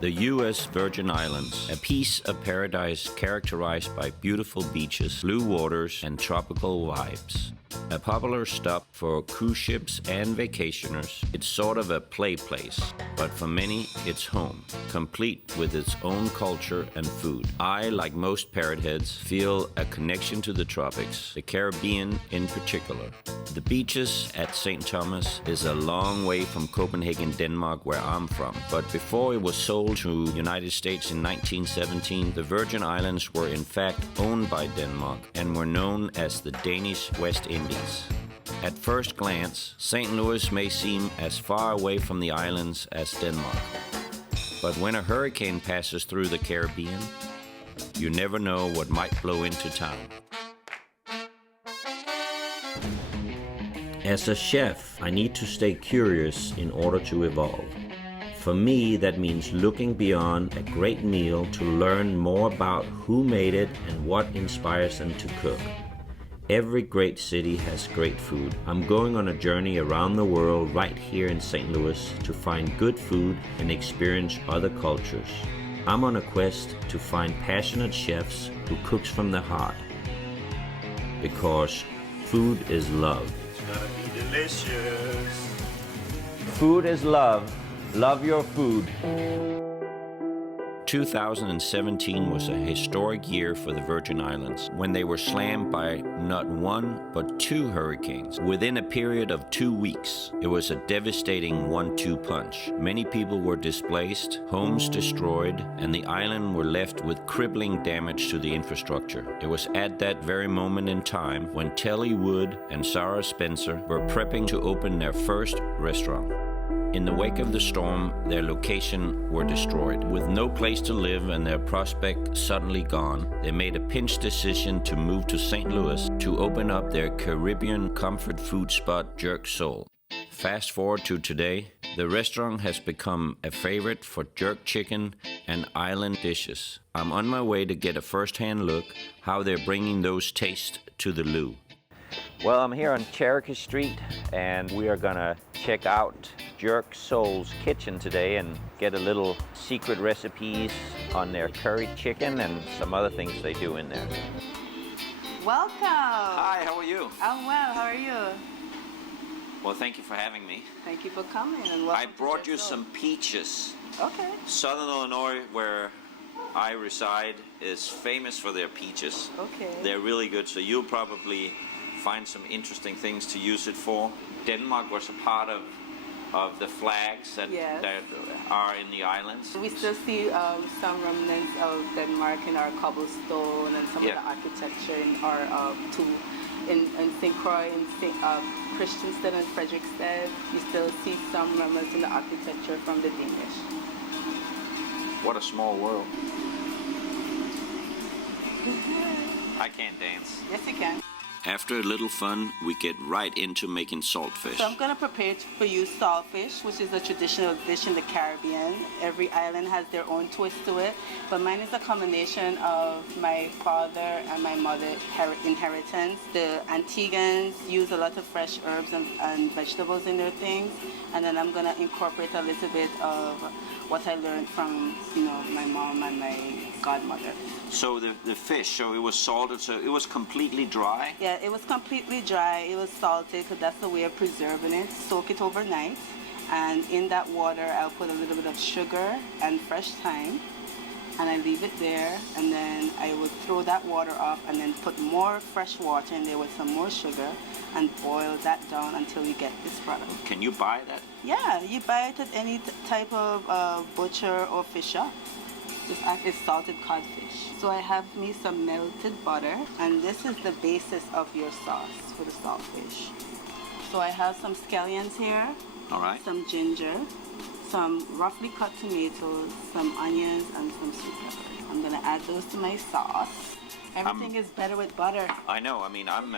The U.S. Virgin Islands, a piece of paradise characterized by beautiful beaches, blue waters, and tropical vibes. A popular stop for cruise ships and vacationers, it's sort of a play place, but for many, it's home, complete with its own culture and food. I, like most parrot heads, feel a connection to the tropics, the Caribbean in particular. The beaches at St. Thomas is a long way from Copenhagen, Denmark, where I'm from, but before it was sold to the United States in 1917, the Virgin Islands were in fact owned by Denmark and were known as the Danish West Indies. At first glance, St. Louis may seem as far away from the islands as Denmark. But when a hurricane passes through the Caribbean, you never know what might blow into town. As a chef, I need to stay curious in order to evolve. For me, that means looking beyond a great meal to learn more about who made it and what inspires them to cook. Every great city has great food. I'm going on a journey around the world right here in St. Louis to find good food and experience other cultures. I'm on a quest to find passionate chefs who cooks from the heart. Because food is love. It's gonna be delicious. Food is love. Love your food. 2017 was a historic year for the Virgin Islands when they were slammed by not one but two hurricanes within a period of 2 weeks. It was a devastating 1-2 punch. Many people were displaced, homes destroyed, and the island were left with crippling damage to the infrastructure. It was at that very moment in time when Telly Wood and Sarah Spencer were prepping to open their first restaurant. In the wake of the storm, their location were destroyed. With no place to live and their prospect suddenly gone, they made a pinch decision to move to St. Louis to open up their Caribbean comfort food spot, Jerk Soul. Fast forward to today, the restaurant has become a favorite for jerk chicken and island dishes. I'm on my way to get a first-hand look how they're bringing those tastes to the Lou. Well, I'm here on Cherokee Street, and we are gonna check out Jerk Soul's kitchen today and get a little secret recipes on their curried chicken and some other things they do in there. Welcome! Hi, how are you? I'm well, how are you? Well, thank you for having me. Thank you for coming and I welcome. brought you some peaches. Okay. Southern Illinois, where I reside, is famous for their peaches. Okay. They're really good, so you'll probably find some interesting things to use it for. Denmark was a part of the flags that, Yes. that are in the islands. We still see some remnants of Denmark in our cobblestone and some Yeah. of the architecture in our in St. Croix, in St. Christiansted and Frederiksted. You still see some remnants in the architecture from the Danish. What a small world. I can't dance. Yes, you can. After a little fun, we get right into making saltfish. So I'm going to prepare for you saltfish, which is a traditional dish in the Caribbean. Every island has their own twist to it, but mine is a combination of my father and my mother inheritance. The Antiguans use a lot of fresh herbs and vegetables in their things, and then I'm going to incorporate a little bit of what I learned from, my mom and my godmother. So the fish, so it was salted, so it was completely dry? Yeah, it was completely dry. It was salted because that's the way of preserving it. Soak it overnight, and in that water I'll put a little bit of sugar and fresh thyme, and I leave it there, and then I would throw that water off and then put more fresh water in there with some more sugar and boil that down until you get this product. Can you buy that? Yeah, you buy it at any type of butcher or fish shop. It's salted codfish. So I have me some melted butter, and this is the basis of your sauce for the saltfish. So I have some scallions here, All right. some ginger, some roughly cut tomatoes, some onions, and some sweet pepper. I'm gonna add those to my sauce. Everything is better with butter. I know. I mean, I'm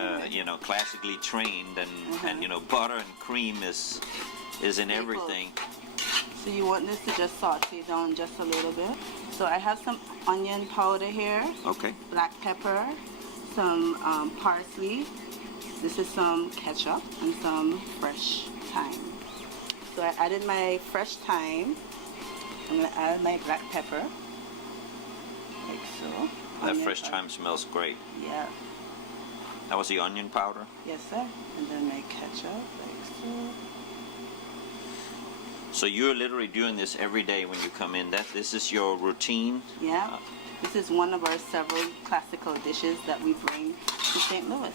classically trained, and butter and cream is in everything. So you want this to just saute down just a little bit. So I have some onion powder here. Okay. Black pepper, some parsley. This is some ketchup and some fresh thyme. So I added my fresh thyme, I'm gonna add my black pepper, like so. That Onion fresh powder. thyme smells great. Yeah. That was the onion powder. Yes, sir. And then my ketchup, like so. So you're literally doing this every day when you come in. This is your routine. Yeah. This is one of our several classical dishes that we bring to St. Louis.